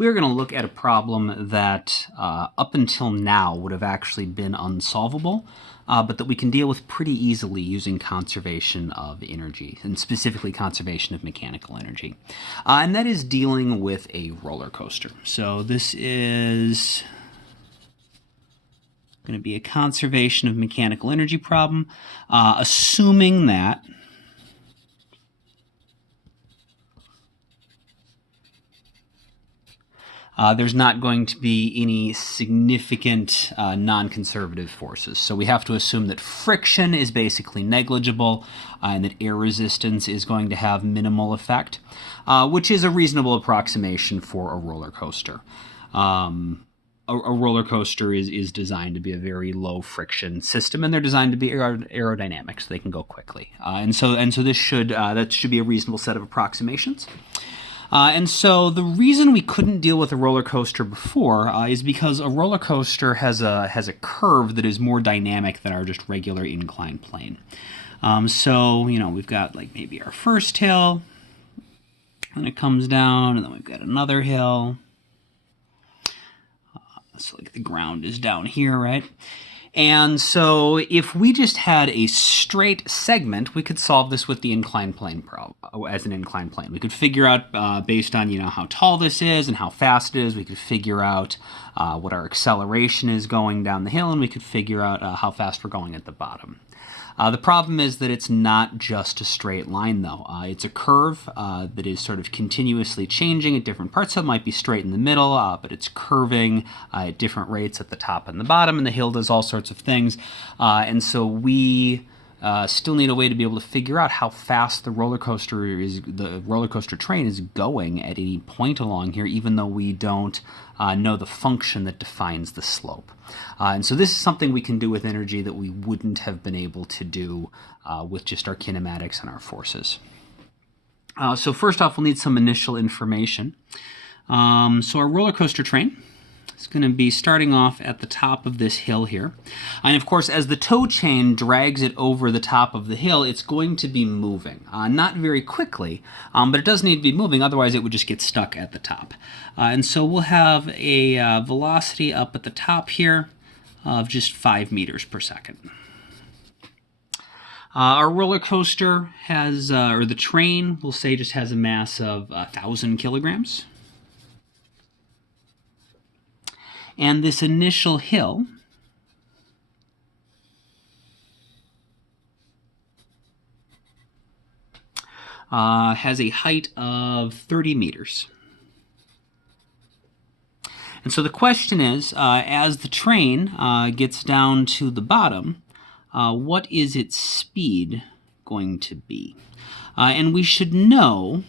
we're going to look at a problem that up until now would have actually been unsolvable, but that we can deal with pretty easily using conservation of energy, and specifically conservation of mechanical energy. And that is dealing with a roller coaster. So this is going to be a conservation of mechanical energy problem, assuming that there's not going to be any significant non-conservative forces. So we have to assume that friction is basically negligible and that air resistance is going to have minimal effect, which is a reasonable approximation for a roller coaster. A roller coaster is designed to be a very low friction system, and they're designed to be aerodynamic, so they can go quickly. And so this should be a reasonable set of approximations. And so the reason we couldn't deal with a roller coaster before is because a roller coaster has a curve that is more dynamic than our just regular inclined plane. So we've got like maybe our first hill, and it comes down, and then we've got another hill. So like the ground is down here, right? And so if we just had a straight segment, we could solve this with the inclined plane as an inclined plane. We could figure out, based on how tall this is and how fast it is, we could figure out what our acceleration is going down the hill, and we could figure out how fast we're going at the bottom. The problem is that it's not just a straight line, though. It's a curve that is sort of continuously changing at different parts. So it might be straight in the middle, but it's curving at different rates at the top and the bottom, and the hill does all sorts of things. And so we still need a way to be able to figure out how fast the roller coaster train is going at any point along here, even though we don't know the function that defines the slope. And so this is something we can do with energy that we wouldn't have been able to do with just our kinematics and our forces. So first off, we'll need some initial information. So our roller coaster train is going to be starting off at the top of this hill here. And of course, as the tow chain drags it over the top of the hill, it's going to be moving. Not very quickly, but it does need to be moving, otherwise it would just get stuck at the top. And so we'll have a velocity up at the top here of just 5 meters per second. Our roller coaster has, or the train, we'll say, just has a mass of 1,000 kilograms. And this initial hill has a height of 30 meters. And so the question is, as the train gets down to the bottom, what is its speed going to be? And we should know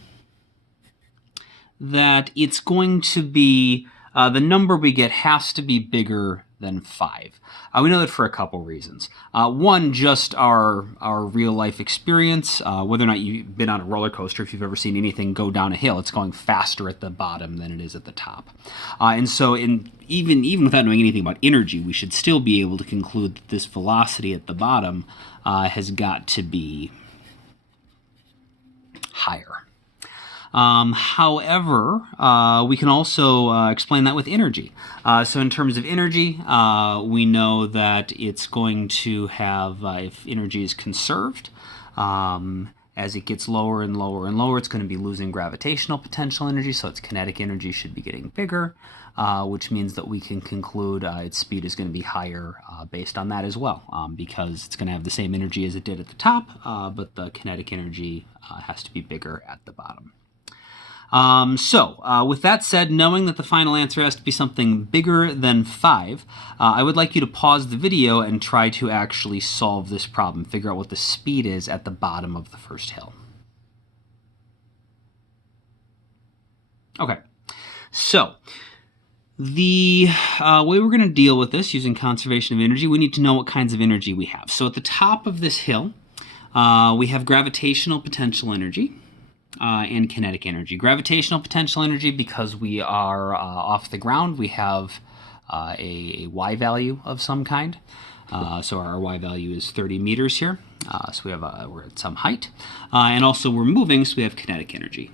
that it's going to be the number we get has to be bigger than 5. We know that for a couple reasons. One, just our real life experience, whether or not you've been on a roller coaster, if you've ever seen anything go down a hill, it's going faster at the bottom than it is at the top. And so even without knowing anything about energy, we should still be able to conclude that this velocity at the bottom has got to be higher. However, we can also explain that with energy. So in terms of energy, we know that it's going to have, if energy is conserved, as it gets lower and lower and lower, it's going to be losing gravitational potential energy, so its kinetic energy should be getting bigger, which means that we can conclude its speed is going to be higher based on that as well, because it's going to have the same energy as it did at the top, but the kinetic energy has to be bigger at the bottom. With that said, knowing that the final answer has to be something bigger than 5, I would like you to pause the video and try to actually solve this problem, figure out what the speed is at the bottom of the first hill. Okay, so the way we're going to deal with this using conservation of energy, we need to know what kinds of energy we have. So at the top of this hill, we have gravitational potential energy. And kinetic energy. Gravitational potential energy, because we are off the ground, we have a y value of some kind. So our y value is 30 meters here. So we have we're at some height, and also we're moving, so we have kinetic energy.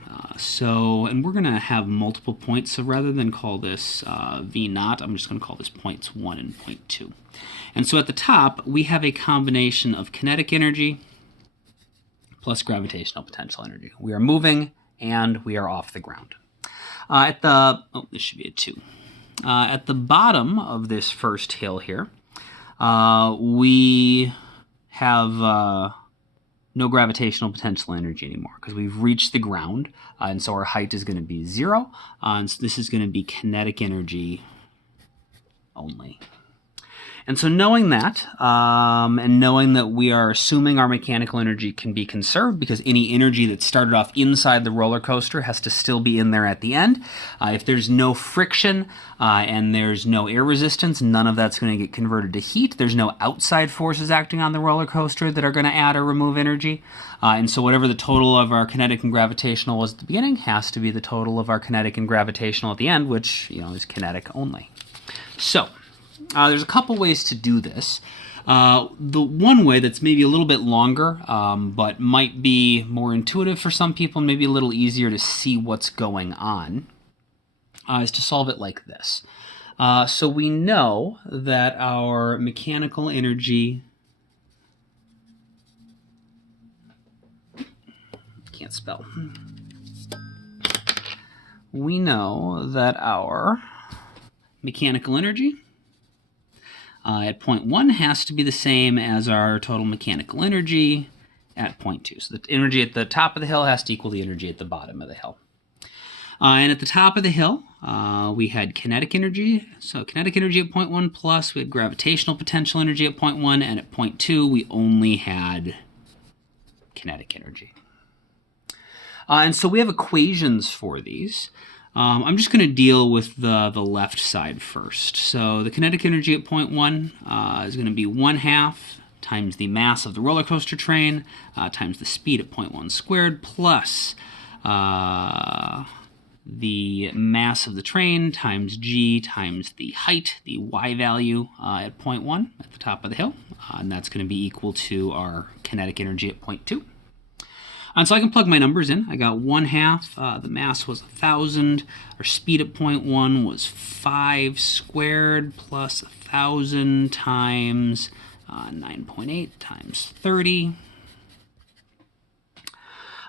And we're going to have multiple points. So rather than call this v naught, I'm just going to call this points 1 and point 2. And so at the top, we have a combination of kinetic energy plus gravitational potential energy. We are moving and we are off the ground. This should be a 2. At the bottom of this first hill here, we have no gravitational potential energy anymore because we've reached the ground, and so our height is going to be 0, and so this is going to be kinetic energy only. And so knowing that, and knowing that we are assuming our mechanical energy can be conserved because any energy that started off inside the roller coaster has to still be in there at the end. If there's no friction and there's no air resistance, none of that's going to get converted to heat. There's no outside forces acting on the roller coaster that are going to add or remove energy. And so whatever the total of our kinetic and gravitational was at the beginning has to be the total of our kinetic and gravitational at the end, which is kinetic only. So there's a couple ways to do this. The one way that's maybe a little bit longer, but might be more intuitive for some people, and maybe a little easier to see what's going on, is to solve it like this. So we know that our mechanical energy, can't spell. We know that our mechanical energy at point 1 has to be the same as our total mechanical energy at point 2. So the energy at the top of the hill has to equal the energy at the bottom of the hill. And at the top of the hill, we had kinetic energy. So kinetic energy at point 1 plus, we had gravitational potential energy at point 1, and at point 2, we only had kinetic energy. And so we have equations for these. I'm just going to deal with the left side first. So the kinetic energy at point 1 is going to be 1/2 times the mass of the roller coaster train times the speed at point 1 squared plus the mass of the train times g times the height, the y value at point 1 at the top of the hill. And that's going to be equal to our kinetic energy at point 2. And so I can plug my numbers in. I got 1/2. The mass was 1,000. Our speed at point 1 was 5 squared plus 1,000 times 9.8 times 30.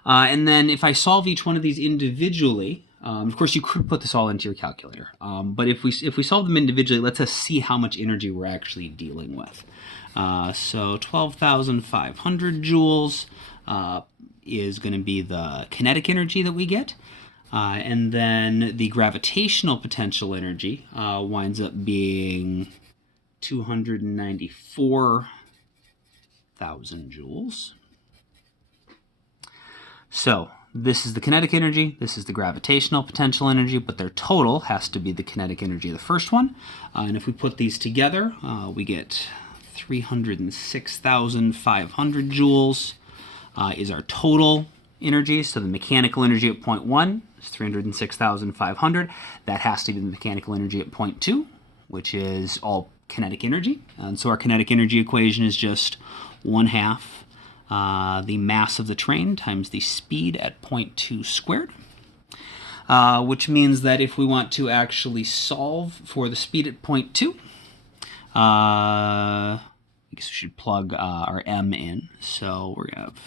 And then if I solve each one of these individually, of course you could put this all into your calculator. But if we solve them individually, let's just see how much energy we're actually dealing with. So 12,500 joules. Is going to be the kinetic energy that we get. And then the gravitational potential energy winds up being 294,000 joules. So this is the kinetic energy, this is the gravitational potential energy, but their total has to be the kinetic energy of the first one. And if we put these together, we get 306,500 joules. Is our total energy. So the mechanical energy at point 1 is 306,500. That has to be the mechanical energy at point 2, which is all kinetic energy. And so our kinetic energy equation is just 1/2 the mass of the train times the speed at point 2 squared. Which means that if we want to actually solve for the speed at point 2, I guess we should plug our m in. So we're going to have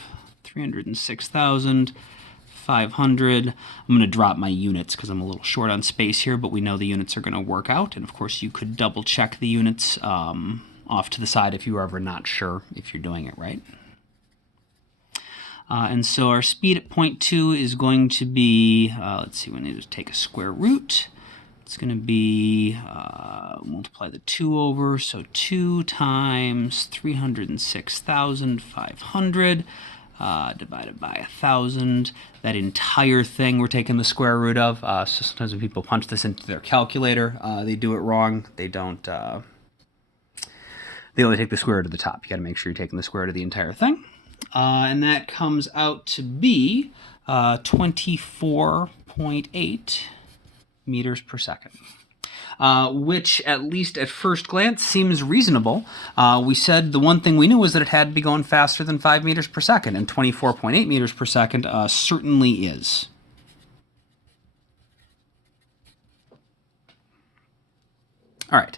306,500. I'm going to drop my units because I'm a little short on space here, but we know the units are going to work out. And of course, you could double check the units off to the side if you are ever not sure if you're doing it right. And so our speed at point 2 is going to be, let's see, we need to take a square root. It's going to be, multiply the 2 over, so 2 times 306,500 divided by 1,000. That entire thing we're taking the square root of. So sometimes when people punch this into their calculator, they do it wrong. They don't, they only take the square root of the top. You got to make sure you're taking the square root of the entire thing. And that comes out to be 24.8 meters per second. which at least at first glance seems reasonable. We said the one thing we knew was that it had to be going faster than 5 meters per second, and 24.8 meters per second certainly is. All right.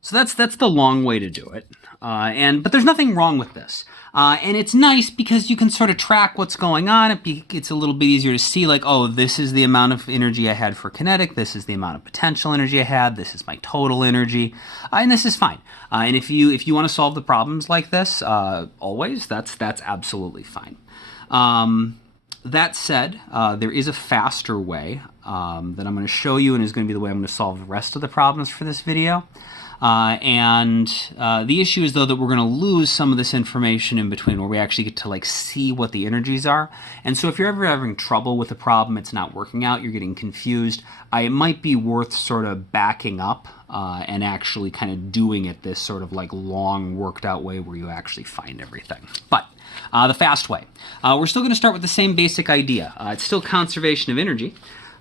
So that's the long way to do it. But there's nothing wrong with this. And it's nice because you can sort of track what's going on. It's a little bit easier to see, like, oh, this is the amount of energy I had for kinetic. This is the amount of potential energy I had. This is my total energy. And this is fine. And if you want to solve the problems like this, always, that's absolutely fine. That said, there is a faster way that I'm going to show you, and is going to be the way I'm going to solve the rest of the problems for this video. The issue is, though, that we're going to lose some of this information in between, where we actually get to see what the energies are. And so if you're ever having trouble with a problem, it's not working out, you're getting confused, it might be worth sort of backing up and actually kind of doing it this sort of long worked out way where you actually find everything. But the fast way. We're still going to start with the same basic idea. It's still conservation of energy.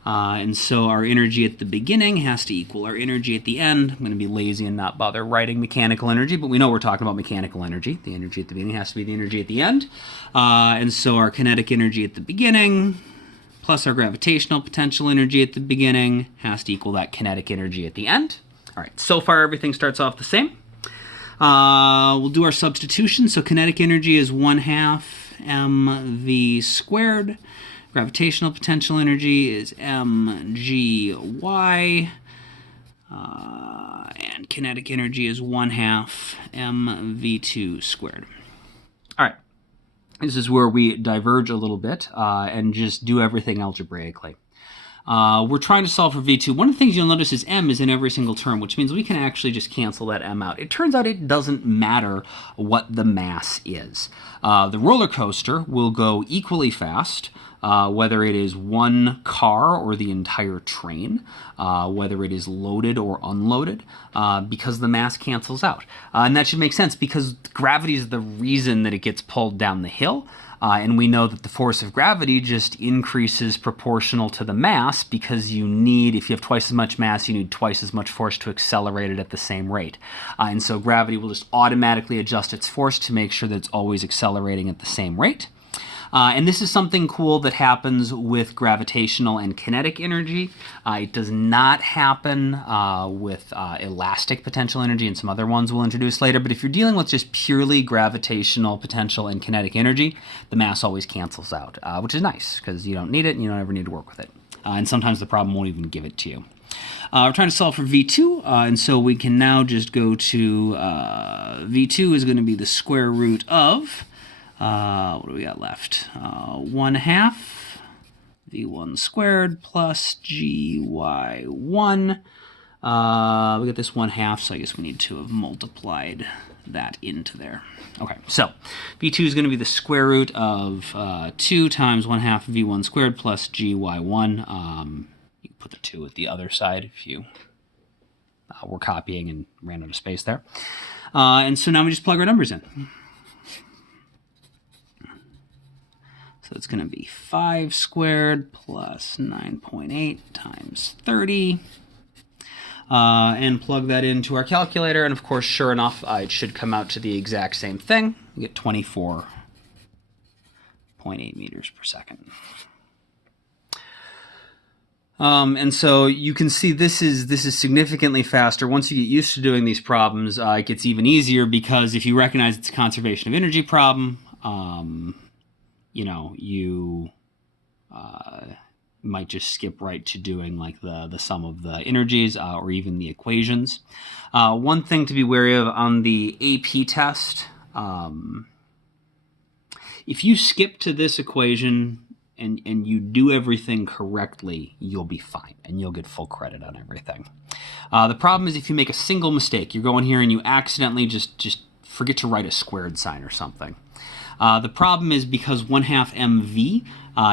And so our energy at the beginning has to equal our energy at the end. I'm going to be lazy and not bother writing mechanical energy, but we know we're talking about mechanical energy. The energy at the beginning has to be the energy at the end. And so our kinetic energy at the beginning plus our gravitational potential energy at the beginning has to equal that kinetic energy at the end. All right, so far everything starts off the same. We'll do our substitution. So kinetic energy is 1/2 mv squared. Gravitational potential energy is mgy. And kinetic energy is 1/2 mv2 squared. All right. This is where we diverge a little bit and just do everything algebraically. We're trying to solve for V2. One of the things you'll notice is M is in every single term, which means we can actually just cancel that M out. It turns out it doesn't matter what the mass is. The roller coaster will go equally fast, whether it is one car or the entire train, whether it is loaded or unloaded, because the mass cancels out. And that should make sense because gravity is the reason that it gets pulled down the hill. And we know that the force of gravity just increases proportional to the mass because if you have twice as much mass, you need twice as much force to accelerate it at the same rate. And so gravity will just automatically adjust its force to make sure that it's always accelerating at the same rate. And this is something cool that happens with gravitational and kinetic energy. It does not happen with elastic potential energy, and some other ones we'll introduce later. But if you're dealing with just purely gravitational potential and kinetic energy, the mass always cancels out, which is nice because you don't need it and you don't ever need to work with it. And sometimes the problem won't even give it to you. We're trying to solve for V2, and so we can now just go to V2 is going to be the square root of... what do we got left? 1/2 v1 squared plus gy1. We got this 1/2, so I guess we need to have multiplied that into there. Okay, so v2 is going to be the square root of 2 times 1/2 v1 squared plus gy1. You can put the 2 at the other side if you were copying and ran out of space there. And so now we just plug our numbers in. So it's going to be 5 squared plus 9.8 times 30. And plug that into our calculator. And of course, sure enough, it should come out to the exact same thing. You get 24.8 meters per second. And so you can see this is significantly faster. Once you get used to doing these problems, it gets even easier because if you recognize it's a conservation of energy problem, you might just skip right to doing the sum of the energies or even the equations. One thing to be wary of on the AP test, if you skip to this equation and you do everything correctly, you'll be fine and you'll get full credit on everything. The problem is if you make a single mistake, you're going here and you accidentally just forget to write a squared sign or something. The problem is because 1/2 mv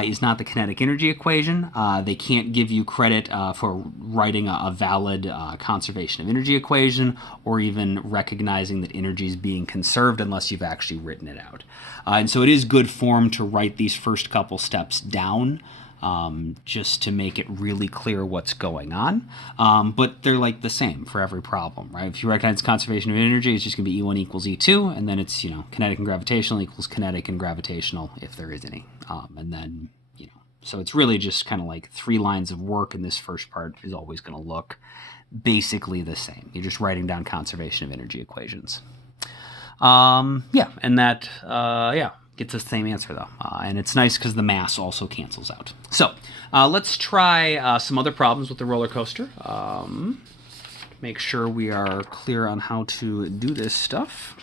is not the kinetic energy equation, they can't give you credit for writing a valid conservation of energy equation or even recognizing that energy is being conserved unless you've actually written it out. And so it is good form to write these first couple steps down just to make it really clear what's going on. But they're like the same for every problem, right? If you recognize conservation of energy, it's just going to be E1 equals E2, and then it's, kinetic and gravitational equals kinetic and gravitational, if there is any. And then, so it's really just kind of like 3 lines of work, and this first part is always going to look basically the same. You're just writing down conservation of energy equations. And that, gets us the same answer though. And it's nice because the mass also cancels out. So let's try some other problems with the roller coaster. Make sure we are clear on how to do this stuff.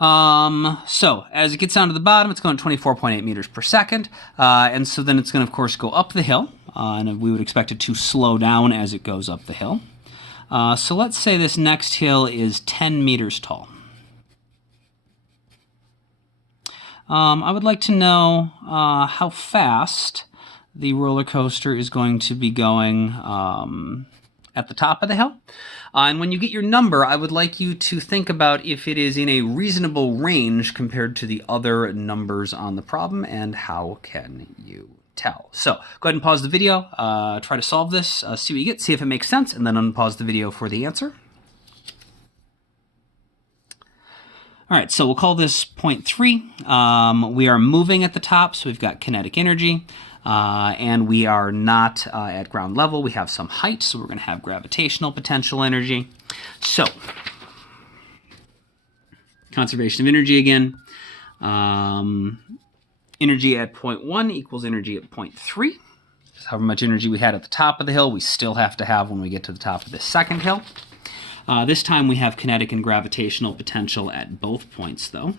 So as it gets down to the bottom, it's going 24.8 meters per second. And so then it's going to, of course, go up the hill. And we would expect it to slow down as it goes up the hill. So let's say this next hill is 10 meters tall. I would like to know how fast the roller coaster is going to be going at the top of the hill. And when you get your number, I would like you to think about if it is in a reasonable range compared to the other numbers on the problem, and how can you tell. So go ahead and pause the video, try to solve this, see what you get, see if it makes sense, and then unpause the video for the answer. All right, so we'll call this point 3. We are moving at the top, so we've got kinetic energy, and we are not at ground level. We have some height, so we're going to have gravitational potential energy. So, conservation of energy again. Energy at point 1 equals energy at point 3. Just however much energy we had at the top of the hill, we still have to have when we get to the top of the second hill. This time we have kinetic and gravitational potential at both points, though.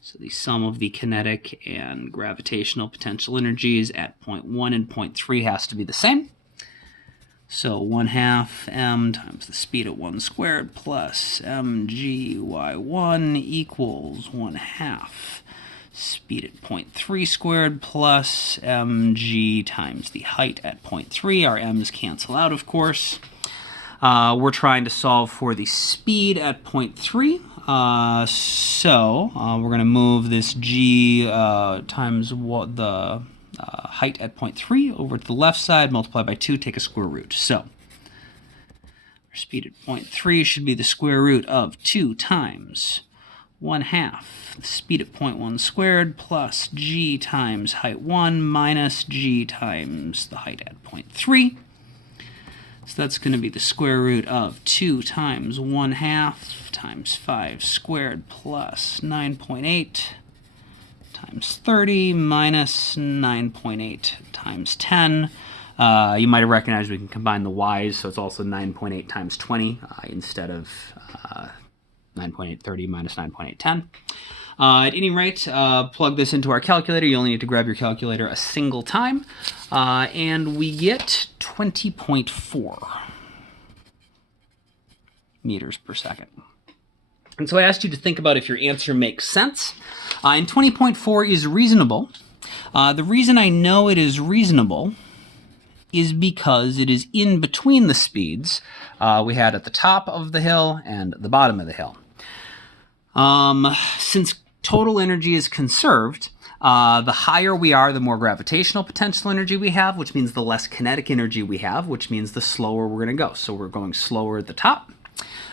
So the sum of the kinetic and gravitational potential energies at point 1 and point 3 has to be the same. So 1/2 m times the speed at 1 squared plus mgy1 equals 1/2 speed at point 3 squared plus mg times the height at point 3. Our m's cancel out, of course. We're trying to solve for the speed at point 3. So we're going to move this g times the height at point 3 over to the left side, multiply by 2, take a square root. So our speed at point 3 should be the square root of 2 times 1/2 the speed at point 1 squared plus g times height 1 minus g times the height at point 3. So that's going to be the square root of 2 times 1/2 times 5 squared plus 9.8 times 30 minus 9.8 times 10. You might have recognized we can combine the y's, so it's also 9.8 times 20 instead of 9.8, 30 minus 9.8, 10. At any rate, plug this into our calculator. You only need to grab your calculator a single time, and we get 20.4 meters per second. And so I asked you to think about if your answer makes sense. And 20.4 is reasonable. The reason I know it is reasonable is because it is in between the speeds we had at the top of the hill and the bottom of the hill. Since total energy is conserved, the higher we are, the more gravitational potential energy we have, which means the less kinetic energy we have, which means the slower we're going to go. So we're going slower at the top.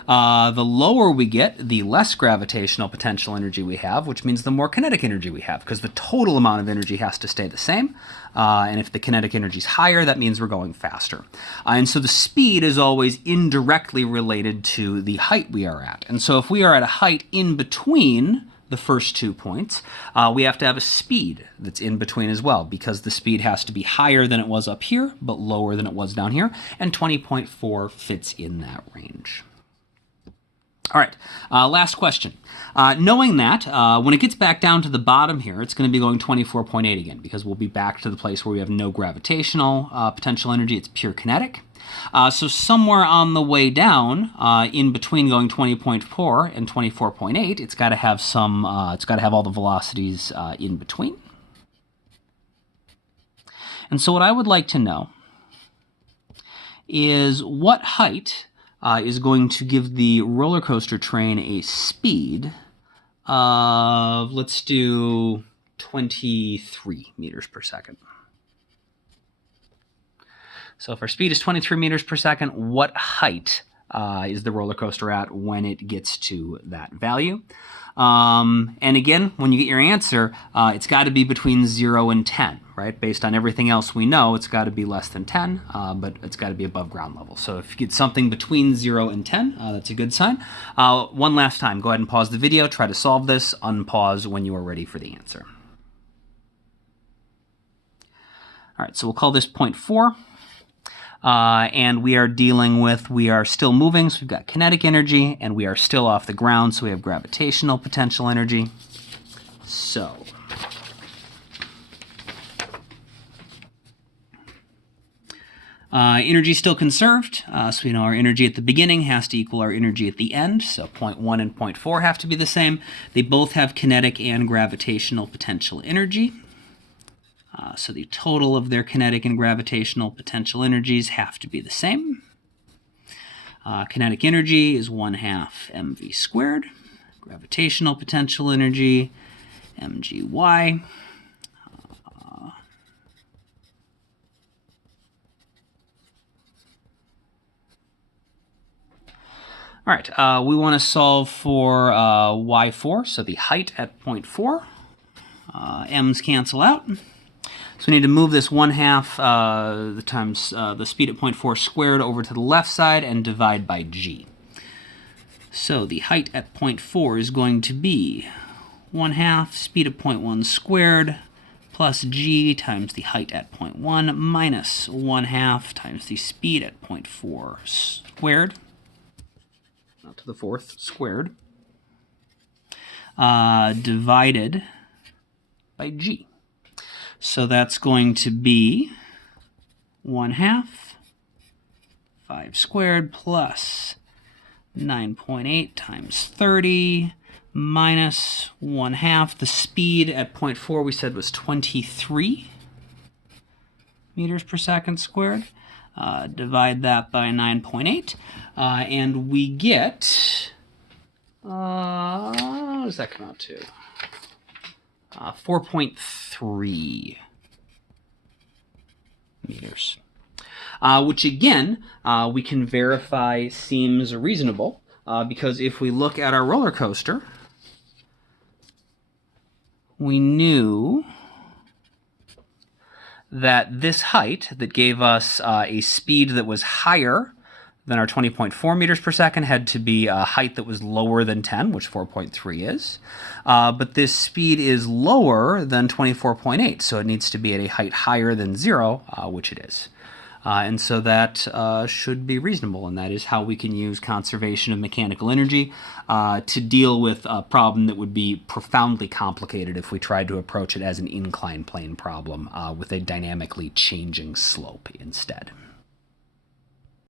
The lower we get, the less gravitational potential energy we have, which means the more kinetic energy we have, because the total amount of energy has to stay the same. And if the kinetic energy is higher, that means we're going faster. And so the speed is always indirectly related to the height we are at. And so if we are at a height in between the first 2 points, we have to have a speed that's in between as well, because the speed has to be higher than it was up here, but lower than it was down here, and 20.4 fits in that range. All right, last question. Knowing that, when it gets back down to the bottom here, it's going to be going 24.8 again, because we'll be back to the place where we have no gravitational potential energy. It's pure kinetic. So somewhere on the way down, in between going 20.4 and 24.8, it's got to have some. It's got to have all the velocities in between. And so what I would like to know is what height is going to give the roller coaster train a speed of, let's do 23 meters per second. So if our speed is 23 meters per second, what height is the roller coaster at when it gets to that value? And again, when you get your answer, it's got to be between 0 and 10, right? Based on everything else we know, it's got to be less than 10, but it's got to be above ground level. So if you get something between 0 and 10, that's a good sign. One last time, go ahead and pause the video, try to solve this, unpause when you are ready for the answer. All right, so we'll call this point 4. And we are dealing with, we are still moving, so we've got kinetic energy, and we are still off the ground, so we have gravitational potential energy. So, energy still conserved, so we know our energy at the beginning has to equal our energy at the end, so point 1 and point 4 have to be the same. They both have kinetic and gravitational potential energy. So the total of their kinetic and gravitational potential energies have to be the same. Kinetic energy is 1/2 mv squared. Gravitational potential energy, mgy. All right, we want to solve for y4, so the height at point 4. M's cancel out. So we need to move this 1/2 times the speed at point 4 squared over to the left side and divide by g. So the height at point 4 is going to be 1/2 speed at point 1 squared plus g times the height at point 1 minus 1/2 times the speed at point 4 squared, not to the 4th, squared, divided by g. So that's going to be 1/2 5 squared plus 9.8 times 30 minus 1/2. The speed at point 4 we said was 23 meters per second squared. Divide that by 9.8, and we get, what does that come out to? 4.3 meters, which again, we can verify seems reasonable, because if we look at our roller coaster, we knew that this height that gave us a speed that was higher than our 20.4 meters per second had to be a height that was lower than 10, which 4.3 is. But this speed is lower than 24.8, so it needs to be at a height higher than 0, which it is. And so that should be reasonable, and that is how we can use conservation of mechanical energy to deal with a problem that would be profoundly complicated if we tried to approach it as an inclined plane problem with a dynamically changing slope instead.